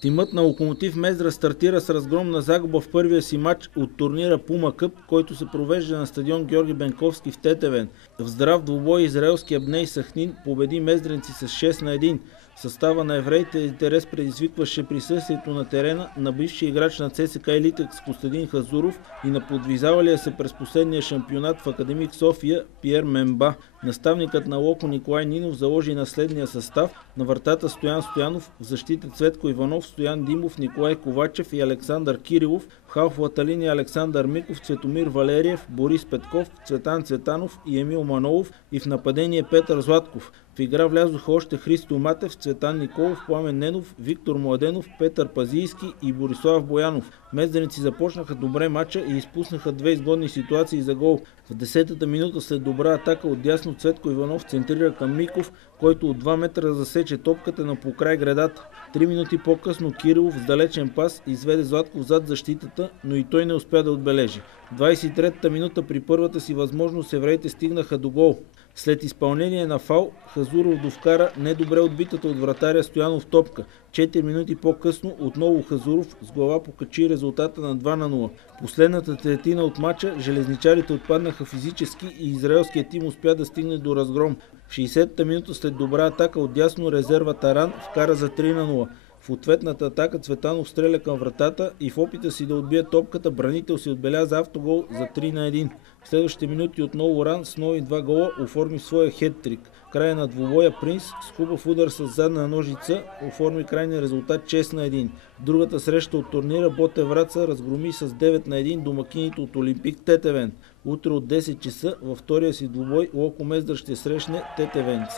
Тимът на Локомотив Мездра стартира с разгромна загуба в първия си матч от турнира Пума Къп, който се провежда на стадион Георги Бенковски в Тетевен. В здрав двубой израелския Бней Сахнин победи мездренци с 6-1. Състава на евреите интерес предизвикваше присъствието на терена на бившия играч на ЦСКА Елитекс Костадин Хазуров и на подвизавалия се през последния шампионат в Академик София Пиер Мемба. Наставникът на Локо Николай Нинов заложи на следния състав: на вратата Стоян Стоянов, в защита Цветко Иванов, Стоян Димов, Николай Ковачев и Александър Кирилов, в халфовата линия Александър Миков, Цветомир Валериев, Борис Петков, Цветан Цветанов и Емил Манолов и в нападение Петър Златков. В игра влязоха още Христо Матев, Цветан Николов, Пламен Ненов, Виктор Младенов, Петър Пазийски и Борислав Боянов. Мездренци започнаха добре мача и изпуснаха две изгодни ситуации за гол. В 10-та минута след добра атака отдясно Цветко Иванов центрира към Миков, който от 2 метра засече топката на покрай гредата. 3 минути по-късно Кирилов с далечен пас изведе Златков зад защитата, но и той не успя да отбележи. В 23-та минута при първата си възможност евреите стигнаха до гол. След изпълнение на фал, Хазуров довкара недобре отбитата от вратаря Стоянов топка. 4 минути по-късно отново Хазуров с глава покачи резултата на 2-0. Последната третина от мача железничарите отпаднаха физически и израелският тим успя да стигне до разгром. В 60-та минута след добра атака отдясно резерва Таран вкара за 3-0. В ответната атака Цветанов стреля към вратата и в опита си да отбие топката бранител си отбеляза автогол за 3-1. В следващите минути отново Ран с нови 2 гола оформи своя хеттрик. Края на двубоя Принц с хубав удар с задна ножица оформи крайния резултат 6-1. Другата среща от турнира Ботев Враца разгроми с 9-1 домакините от Олимпик Тетевен. Утре от 10 часа във втория си двубой Локо Мездра ще срещне тетевенци.